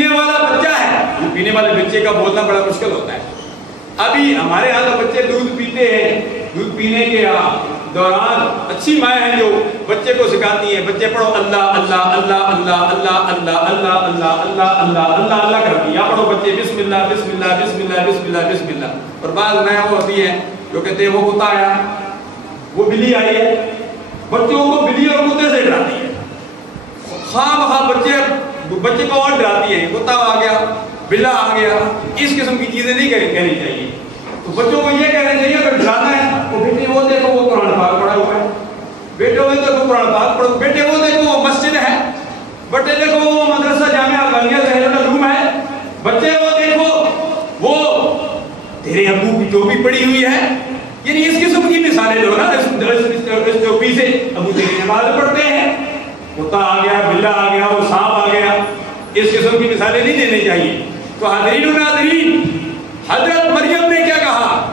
پینے والا بچہ ہے، دودھ پینے والے بچے کا بولنا بڑا مشکل ہوتا ہے۔ ابھی ہمارے یہاں تو بچے دودھ پیتے ہیں، دودھ پینے کے دوران اچھی مائیں ہیں جو بچے کو سکھاتی ہیں، بچے پڑھو اللہ اللہ اللہ اللہ اللہ اللہ اللہ اللہ اللہ اللہ اللہ اللہ کرتی ہیں، پڑھو بچے بسم اللہ بسم اللہ بسم اللہ بسم اللہ بسم اللہ۔ اور بعض نئے وہ ہوتی ہیں جو کہتے ہیں وہ کتا آیا، وہ بلی آئی ہے، بچوں کو بلی اور کتے سے ڈراتی ہے، خواہ بخواہ بچے کو اور ڈراتی ہیں، کتا آ گیا بلا آ گیا، اس قسم کی چیزیں نہیں کہنی چاہیے۔ تو بچوں کو یہ کہنا چاہیے اگر ڈرانا ہے تو بیٹے وہ دیکھو وہ قرآن پاک پڑھا ہوا ہے، بیٹے وہ دیکھو قرآن پاک پڑھو، بیٹے وہ دیکھو وہ مسجد ہے، بیٹے دیکھو وہ مدرسہ جامعہ افغانیہ ظاہر العلوم ہے، بچے وہ دیکھو وہ تیرے ابو کی ٹوپی پڑی ہوئی ہے۔ یعنی اس قسم کی مثالیں جو نا اس ٹوپی سے ابو تیرے نماز پڑھتے ہیں، کتا آ گیا بلا آ گیا وہ سانپ آ گیا، اس قسم کی مثالیں نہیں دینے چاہیے۔ تو حاضرین و ناظرین، حضرت مریم نے کیا کہا؟